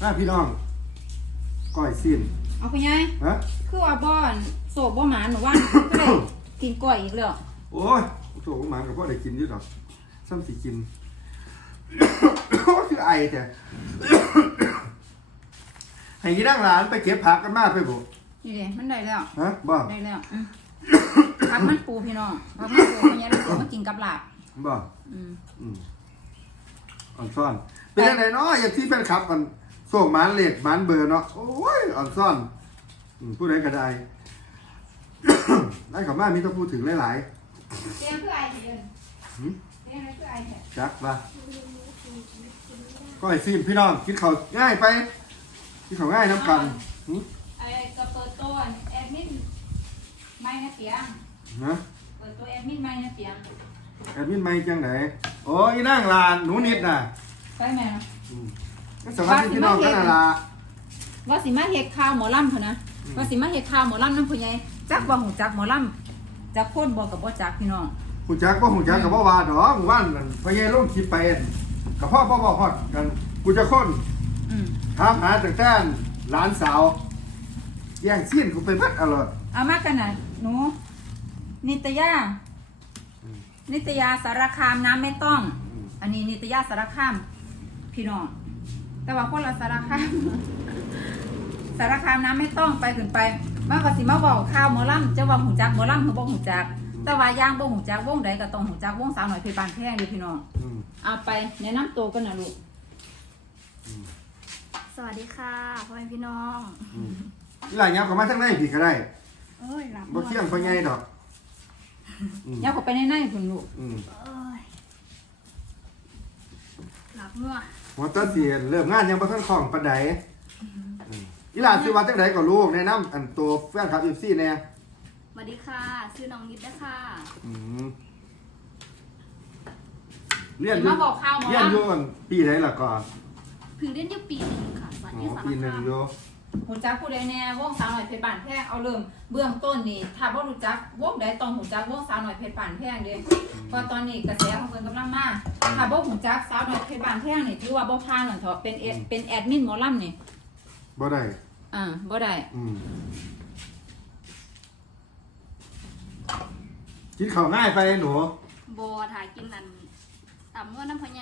หน้าพี่น้องก้อยสิ้นเอาคุณยายฮะคือว่าบ่อนโศกบ่หมานหนูว่าก็เลยกินกล้วยอีกแล้วโอ้ยโถหมากับพ่อได้กินอยู่ดอกซ้ำสิกินคือไอแต่ให้ยีนั่งร้านไปเก็บผักกันมากไปบุนี่เด้มันได้แล้วฮะบ่ได้แล้วอืมผักมันปูพี่น้องผักมันปูคุณยายเราเสียมากินกับลาบบ่อืมอืมอ่อนซ่อนเป็นยังไงเนาะอย่างที่แฟนคลับมัน ส่งหมานเหล็กหมานเบอร์เนาะ โอ้ยอ่อนซ่อนอืมผู้ใดก็ได้ ได้กับมามีต้องพูดถึงหลาย เตียงคือไอเถินหืมเตียงคือไอเถินๆจักว่า ก็ไอ้ซิมพี่น้องคิดเขาวง่ายไปคิดเขาวง่ายน้ำกันหืมไอ้กระเปิดตัวแอดมินไม่นะเตียงนะเปิดตัวแอดมินไม่นะเตียงแอดมินไม่จังไหนโอ้ยนั่งลานหนูนิดน่ะไปแม่นะอืมก็ สวัสดีพี่น้องกันน่ะล่ะว่าสิมาเฮ็ดข้าวหมอลำเถอะนะอืมว่าสิมาเฮ็ดข้าวหมอลำน้ำผู้ใหญ่จักบ่หูจักหมอลำจักโคนบ่กับบ่จักพี่น้องหูจักว่าหูจักกับว่าว่าดอกหมู่บ้านนั่นพะเยลงคลิปไปกับพ่อพ่อพ่อฮอดกันกูจะค้นอืมถามหาตั้งแต่หลานสาวแย่งซีนกูไปเพัดอร่อยเอามากันน่ะหนูนิตยาอืมนิตยาสารคามน้ำไม่ต้องอืมอันนี้นิตยาสารคาม พี่น้อง แต่ว่าคนละสารคามสารคามน้ำไม่ต้องไปขึ้นไปมากกว่าสิมาบอกข่าวหมอลำจะว่าหูจักหมอลำคือบ่หูจัก แต่ว่าย่างบ่หูจักวงใดก็ต้องหูจักวงสาวหน่อยเพชรบานแพงเด้อพี่น้องอืมเอาไปแนะนำตัวกันนะลูกสวัสดีค่ะพ่อแม่พี่น้องอืมอีหลายยับก็มาทั้งในพี่ก็ได้เอ้ยหลับบ่เที่ยงพ่อใหญ่ดอกอืมอย่าเข้าไปในในคุณลูกอืมเอ้ย หลับมั่วหัวตาเสียเริ่มงานยังบ่ทันคล่องปานใดอืมอีหลานซื้อว่าจังไดก็ลูกแนะนำอันตัวแฟนคลับ FC แน่สวัสดีค่ะชื่อน้องนิดนะคะอืมเรียนอมายู่บอกข่าวหมอเรียนอยู่ลำอันปีไหนล่ะก่อน เพิ่งเรียนอยู่ปีหนึ่งค่ะสวัสอ๋ดีอสารปีหนึงคามอยู่ หูจักผู้ใดแน่วงสาวหน่อยเพชรบานแพงเอาเริ่มเบื้องต้นนี่ถ้าบ่รู้จักวงใดต้องหูจักวงสาวหน่อยเพชรบานแพงเด้เพราะตอนนี้กระแสของเพิ่นกำลังมาถ้าบ่หูจักสาวหน่อยเพชรบานแพงนี่ถือว่าบ่ผ่านหรอกเถอะเป็นเอดเป็นแอดมินหมอลำนี่บ่ได้อ่าบ่ได้อืมกินข้าวง่ายไปหนูโบถ่ายกินนันตำมั่วน้ำพะไย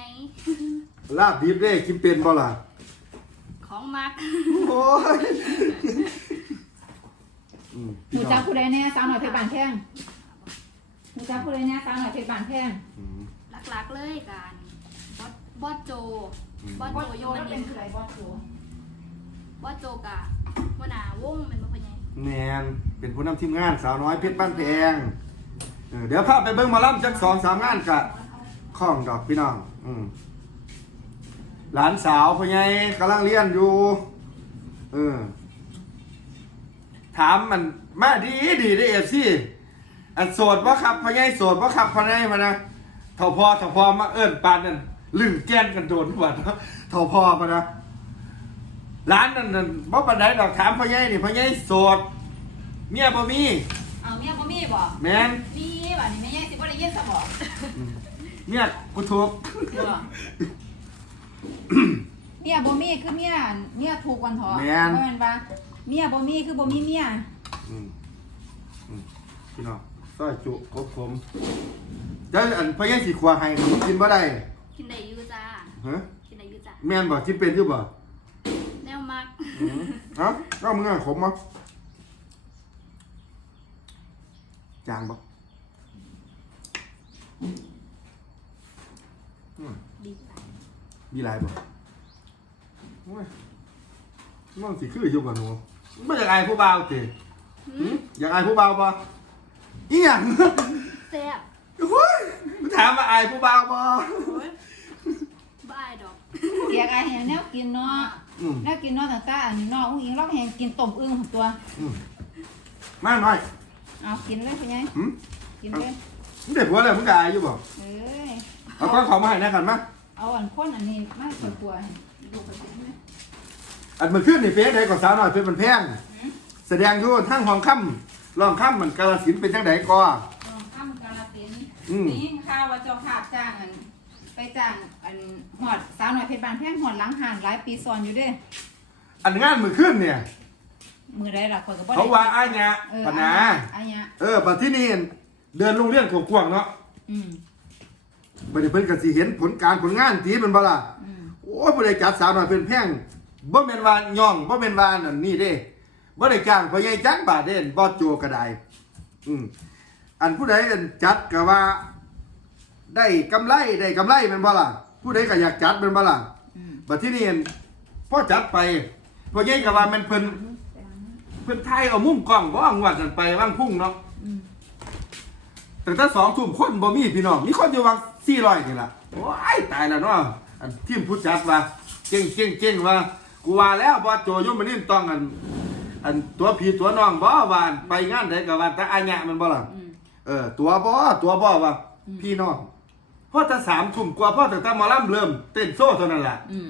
ลาบดิบเด้กินเป็นบ่ล่ะ ของมักโอ้ยอืมหูจักผู้ใดแน่สาวหน่อยเพชรบานแพงหูจักผู้ใดแน่สาวหน่อยเพชรบานแพงอืมหลักๆเลยกันบอสบอสโจ อืมบอสบ่โจโยยมแล้วนิเป็นนผู้ใดบ่โจบอสโจกะวนาวงเป็นบ่พะไยแมนเป็นผู้นำทีมงานสาวน้อยเพชรบ้านแพงเออเดี๋ยวพาไปเบิ่งหมาล่ำจักสองสามงานกะข้องดอกพี่น้อง อืม หลานสาวพ่อใหญ่กำลังเรียนอยู่เออถามมันมาดีดีได้เอฟซีอันโสดวะครับพ่อใหญ่โสดวะครับพ่อใหญ่มานะเท่าพอเท่าพอมาเอิ้นปานนั่นลึงแกนกันโดนหัวเนาะเท่าพอมานะร้านนั่นนั่นบ่ปานใดดอกถามพ่อใหญ่นี่พ่อใหญ่โสด เมียบ่มีเอาเมียบ่มีบ่แม่นมีบัดนี้แม่ใหญ่สิบ่ได้ยินซะบ่อืมเมียกูถูกบ่ เมียบ่มีคือเมียเมียถูกวันเถอะแม่นบ่แม่นว่าเมียบ่มีคือบ่มีเมียอืมอืมพี่น้องซอยจุครบคมเดี๋ยวอันพ่อใหญ่สิขวาให้กินบ่ได้กินได้อยูจ้า ฮะกินได้อยูจ้าแม่นบ่กินเป็นอยู่บ่แนวมักอืมเอ้าก็มึงอะขมบ่จางบ่อืมดีจ้ะ มีหลายบ่โอ้ยมันสิคืออยู่บ่หนูบ่อยากอายผู้บ่าวติหึอยากอายผู้บ่าวบ่อีหยังแซ่บโอ้ยมันถามว่าอายผู้บ่าวบ่โอ้ยบ้ายดอกเกียกอายแหงแนวกินเนาะอืมแนวกินเนาะตั้งแต่อันน้องอุ้งอิงรอบแหงกินต้มอึ่งของตัว อืมมาหน่อยเอากินเลยพ่อใหญ่หึกินเลยมึงเด็กผัวเลยมึงก็อายอยู่บ่เอ้ยเอาก้อนของมาให้แน่กันมา เอาอันคนอันนี้มาใส่ตัวให้ดูไปกินไหมอันมันขึ้นนี่เฟซใดก็สาวน้อยเฟซมันแพงแสดงอยู่ทั้งห้องค่ำรองค่ำมันกาลสินธุ์เป็นจังไดก็ลองข้ามกาลสินธุ์อืมนี่ข่าวว่าเจ้าภาพจ้างอันไปจ้างอันหอดสาวหน่อยเพชรบานแพงหอดหลังหานหลายปีซ้อนอยู่เด้ อันงานมือขึ้นเนี่ย มือได้ละคนก็บ่ได้เขาว่าอ้ายะเออปะนาอันเนี้ยเออปัจที่นี่เดินโรงเรียนกว้างๆเนาะ อืม บัดนี้เพิ่นก็สิเห็นผลการผลงานทีมันบ่ล่ะอืมโอ้ยบ่ได้จัดสาวน้อยเป็นแพงบ่แม่นว่าย่องบ่แม่นว่านั่นนี่เด้บ่ได้จ้างพ่อใหญ่จักบาทเด้บ่โจก็ได้อืมอันผู้ใดอันจัดก็ว่า ได้กำไรได้กำไรแม่นบ่ล่ะผู้ใดก็อยากจัดแม่นบ่ล่ะอืมบัดที่นี่อั่นพอจัดไปพ่อใหญ่ก็ว่ามันเพิ่นเพิ่นถ่ายเอามุมกล้องบ่งวดกันไปว่างพุ่งเนาะอืมแต่ถ้าสองทุ่มคนบ่มีพี่น้องมีคนอยู่วัง สี่ร้อยนี่ล่ะโอ้ยตายแล้วเนาะอันทีมผู้จัดว่าเก่งเก่งเก่งว่ากูว่าแล้วบ่โจยมมันนี่ต้องอัน อันตัวพี่ตัวน้องบ่ว่าไปงานใดก็ว่าแต่อาญะมันบ่ล่ะอืมเออตัวบ่ตัวบ่ว่าอืมพี่น้องพอแต่สามทุ่มกว่าพอแต่ตาหมอลำเริ่มเต้นโซ่เท่านั้นล่ะอืม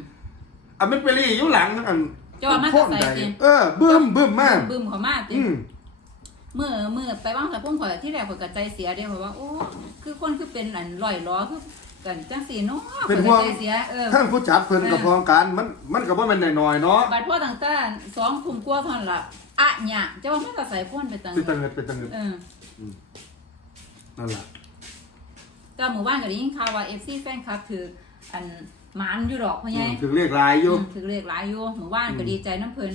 อันมันไปรีอยู่หลังอันจะว่ามาแต่ใส่จริงเออบึ้มบึ้มมากบึ้มเขามาติอืม เมื่อเมื่อไปว่างแต่พุ่งข่อยที่แรกข่อยก็ใจเสียเด้เพราะว่าโอ้คือคนคือเป็นอันลอยล้อคือกันจังซี่เนาะข่อยก็ใจเสียเออทั้งผู้จัดเพิ่นกับพร้อมกันมันมันก็บ่แม่นน้อยๆเนาะบัดพ่อตั้งแต่สองคุมกว่าเท่านั้นล่ะอะหยะจะว่ามันก็ใส่พ่นไปตังเป็นตังเงินเป็นตังเงินเออนั่นล่ะแต่หมู่บ้านก็ได้ยินข่าวว่า FC แฟนคลับถืออันหมานอยู่ดอกพ่อใหญ่ถึงเรียกรายอยู่อืมถือเลขหลายอยู่หมู่บ้านก็ดีใจน้ำเพิ่น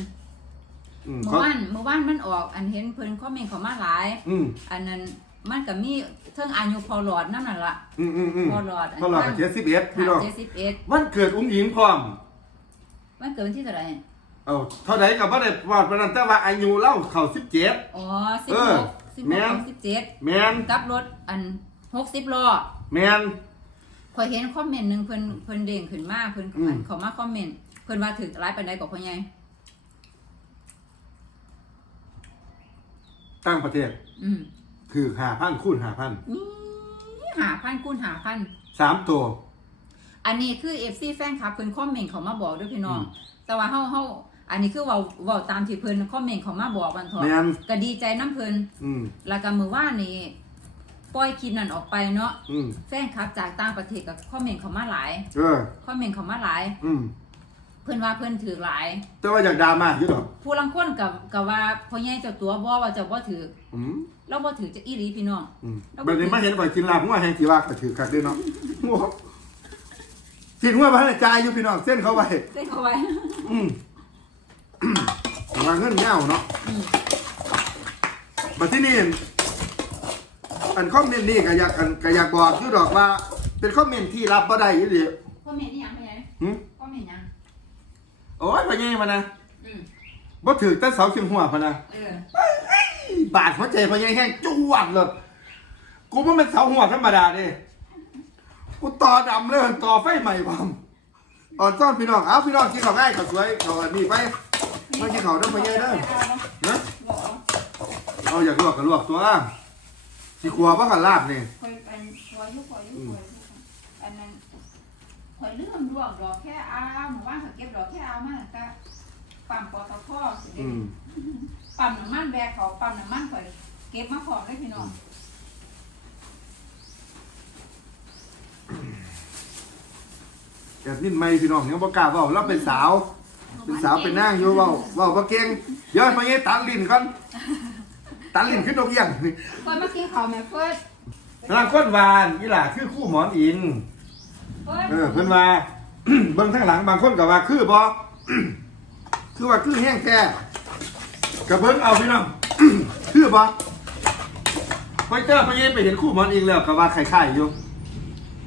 อืมหมู่เขาบ้านหมู่บ้านมันออกอันเห็นเพิ่นคอมเมนต์เข้ามาหลาย อืมอันนั้นมันก็มีเทิงอายุพอหลอดนั่นน่ะล่ะอืมอืมอืมพอหลอดพอหลอดกับเจ็ดสิบเอ็ดพี่น้องเจ็ดสิบเอ็ดวันเกิดอุ้งหญิงพร้อม มันเกิดวันที่เท่าไหร่เอาเท่าไหร่กับว่าได้วาดประนันแต่ว่าอายุเล่าเข้าสิบเจ็ด อ๋อสิบเอหอกสิบแม่หนกสิบเจ็ดแมนกับรถอันหกสิบล้อแมน พอยเห็นคอมเมนต์หนึ่งเพิ่นเพิ่นเด้งขึ้นมาเพิ่นอืม อันเขามาคอมเมนต์เพิ่นว่าถึงร้ายปานใดกว่าพ่อใหญ่ ตั้งประเทศอืมคือหาพันคูณหาพันนี่หาพันคูณหาพัน สามตัว อันนี้คือ FC แฟนคลับเพิ่นคอมเมนต์เขามาบอกด้วยพี่น้อง อืม แต่ว่าเฮาเฮาอันนี้คือเว้าเว้าตามที่เพิ่นคอมเมนต์เขามาบอกวันเถอะแมนก็ดีใจน้ำเพิ่นอืมแล้วก็มื้อวานนี่ปล่อยคลิปนั้นออกไปเนาะอืมแฟนคลับจากต่างประเทศก็คอมเมนต์เขามาหลาย เออ คอมเมนต์เขามาหลาย อืม เพิ่นว่าเพิ่นถือหลาย แต่ว่าอยากดราม่าอยู่ดอกผู้ลังคนกับกับว่าพ่อใหญ่เจ้าตัวบ่ว่าเจะบ่ถืออืมเราบ่ถือจะอีหลีพี่น้องอืมแบบนี้มาเห็นข่อยกินลาบหัวแห้งสิว่าก็ถือคักเด้เนาะโอ้โหสิหัวบ่ทันได้จ่ายอยู่พี่น้องเส้นเขาไว้เส้นเขาไว้อืมแต่ว่าเงินเงาเนาะอืมมาที่นี่อันคอมเมนต์นี่ก็อยากอันก็อยากบอกคือดอกว่า เป็นคอมเมนต์ที่รับบ่ได้อยู่ดิคอมเมนต์อีหยังพ่อใหญ่หึคอมเมนต์หยัง โอ้ยพ่อใหญ่มานะอืมบ่ถือแต่เสาเชียงหัวพะนะเออบาดหัวใจพ่อใหญ่แห้งจวดเลยกูบ่แม่นเสาหัวธรรมดาเด้กูต่อดำเลยต่อไฟใหม่พร้อมอ่อนซ่อนพี่น้องเอาพี่น้องกินข้าวง่ายข้าวสวยข้าวอันนี้ไปมากินข้าวเด้อพ่อใหญ่เด้อนะบอกเอาอยากลวกก็ลวกตัวสิครัวบ่กันลาบนี่คอยเป็นคอยอยู่คอยอยู่คอยอยู่อันนั้น คอยลืมดวงดอกแค่อาวหมู่บ้านเขาเก็บดอกแค่อาวมาก็ปั๊มปตทสิเด้อืมปั๊มน้ำมันแบกเขาปั๊มน้ำมันคอยเก็บมาพร้อมเลยพี่น้องแอบนิดไม่พี่น้องยังบ่กล้าเว้าเราเป็นสาว เป็นสาวเป็นนางอยู่เว้าเว้าบ่เก่งเดี๋ยวให้พ่อใหญ่ตัดลิ้นก่อนตัดลิ้นขึ้นนกเอี้ยงคอยมากินข้าวแม่เฟิร์สกำลังคนวานอีหล่าคือคู่หมอนอิง เออเพิ่นว่า เบิ่งทางหลังบางคนก็ว่าคือบ่ คือว่าคือแห้งแท้ก็เบิ่งเอาพี่น้อง คือบ่พอยเตอร์พ่อใหญ่ไปเห็นคู่หมอนเองแล้วก็ว่าคล้ายๆอยู่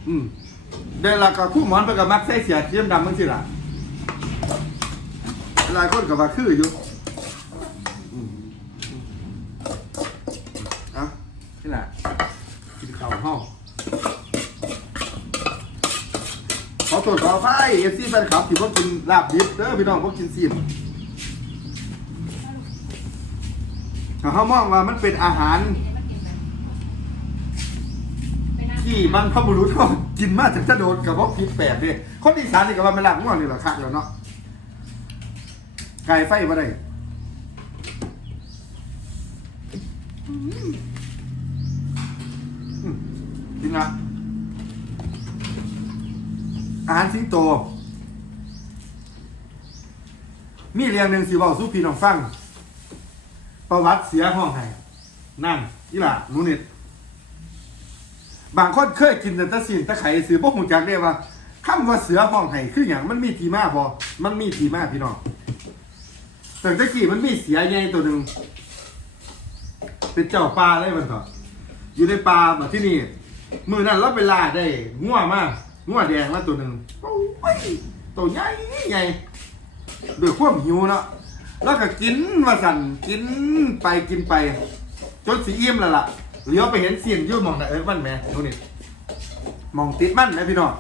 อืมเดี๋ยวละก็คู่หมอนเพิ่นก็มักใส่เสื้อสีดำๆจังซี่ล่ะหลายคนก็ว่าคืออยู่อะนี่ล่ะกินข้าวห้องข อโทษขออภัยเอฟซีแฟนคลับที่บ่กินลาบดิบเด้อพี่น้องบ่กินซีนถ้าเขามองว่ามันเป็นอาหาร ที่บรรพบุรุษเขากินมากจากจะโดนกับพว่าผิดแปลกเด้คนอีสานนี่ก็ว่าไม่ลาบง่วงนี่แหละคักแล้วเนาะไก่ไฟมาได้อืมกินละ อาหารสิงโต มีเรื่องหนึ่งสิเว้าสู้พี่น้องฟัง ประวัติเสียห้องไห้นั่นอีหล่ะนูนิดบางคนเคยกินแต่ตะสินตะไคร้ซื้อบ่ฮู้จักได้ว่าคำว่าเสือห้องไห้คือหยังมันมีทีมาบ่มันมีทีมาพี่น้องแต่ตะกี้มันมีเสียใหญ่ตัวหนึ่งเป็นเจ้าป่าเลยมันก็ออยู่ในป่าแบบที่นี่มือนั้นเราไปล่าได้งัวมาก งัวแดงมาตัวหนึ่งโอ้ยตัวใหญ่ใหญ่ด้วยความหิวเนาะแล้วก็กินมาสั่นกินไปกินไป จนสีอิ่มแล้วล่ะเลี้ยวไปเห็นเสียงยุ่หมองนะเอิร์กมันแม่ดูนี่มองติดมันนะพี่น้อง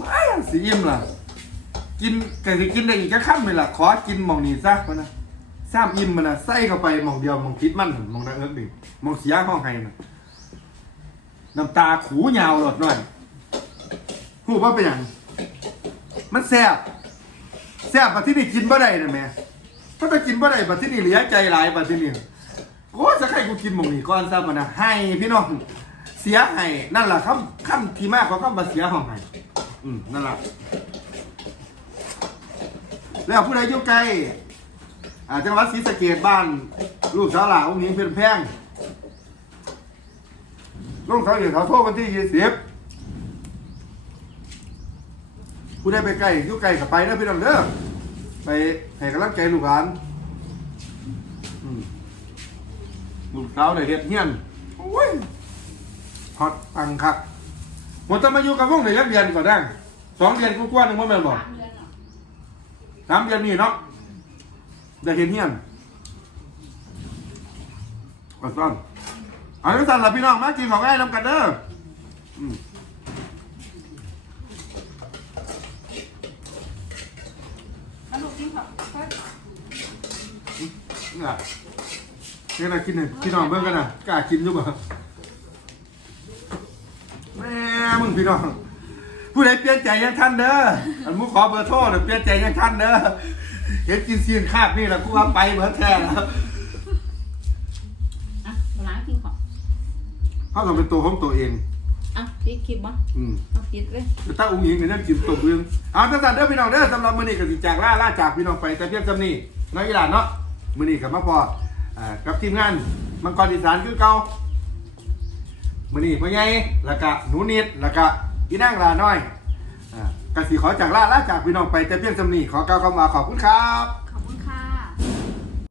ว้าสีอิ่มล่ะ กินไก่สิกินได้อีกจะค่ำเลยล่ะขอกินมองนี้ซะมันนะซ้ำอิ่มมันนะใส่เข้าไปมองเดียวมองติดมันหมองนะเอิร์กนี่หมองเสียห้องไห้นะน้ำตาขูยาวหลดหน่อย พูว่าเป็นอย่างมันแซ่บแซ่บมาที่นี่กินบ่ได้นะแม่ถ้าไปกินบ่ได้บัดที่นี่เหลือใจหลายบัดที่นี่โอ้จะใครกูกินหมองนี้ก่อนซะมันนะให้พี่น้องเสียให้นั่นแหละคำคำที่มากของคำว่าเสียห้องให้อืมนั่นแหละแล้วผู้ใดอยู่ไกลอ่าจังหวัดศรีสะเกษบ้านลูกสาวหลาองค์นี้เพื่อนแพงลูกสาวเดี๋ยวเขาโทษวันที่ยี่สิบ ผู้ใดไปไกลอยู่ไกลกับไปนะพี่น้องเด้อไปให้กำลังใจลูกหลานอืมลูกสาวได้เฮ็ดเฮียนโอ้ยฮอตปังคักหมดจะมาอยู่กับวงได้ยักเดือนก่อนได้สองเดือนกว่าๆหนึงว่าแม่นบ่สามเดือนเหรอสามเดือนนี่เนาะได้เฮ็ดเฮียนก็ซ่อนเอาจังซั่นล่ะพี่น้องมากินของง่ายนำกันเด้ออืม แล้วลูกกินเนี่ล่ะนี่ล่ะกินให้พี่น้องเบิ่งกันนะกล้ากินอยู่บ่แม่มึงพี่น้อง ผู้ใดเปลี่ยนใจยังท่านเด้ออันมุขอเบอร์โทรเดี๋ยวเปลี่ยนใจยังท่านเด้อเห็นกินเสียนคาบนี่แหละกูว่าไปเหมือนแท้แล้วอะเวลากินข้าวเขาต้องเป็นตัวของตัวเอง อะปิดคลิปบ่อืมเอาปิดเลยแต่ถ้าอุ้งยิงเนี่ยนั่นกินตบเรื่องเอาท่านสันเด้อพี่น้องเด้อสำหรับมื้อนี้ก็สิจากล่าล่าจากพี่น้องไปแต่เพียงจำนี้น้อยอีหลานเนาะมื้อนี้กับมาพออ่ากับทีมงานมังกรอีสานคือเก่ามื้อนี้พ่อใหญ่แล้วก็หนูนิดแล้วก็อีนางลาน้อยอ่ากสิขอจากล่าล่าจากพี่น้องไปแต่เพียงจำนี้ขอกล่าวคำว่าขอบคุณครับ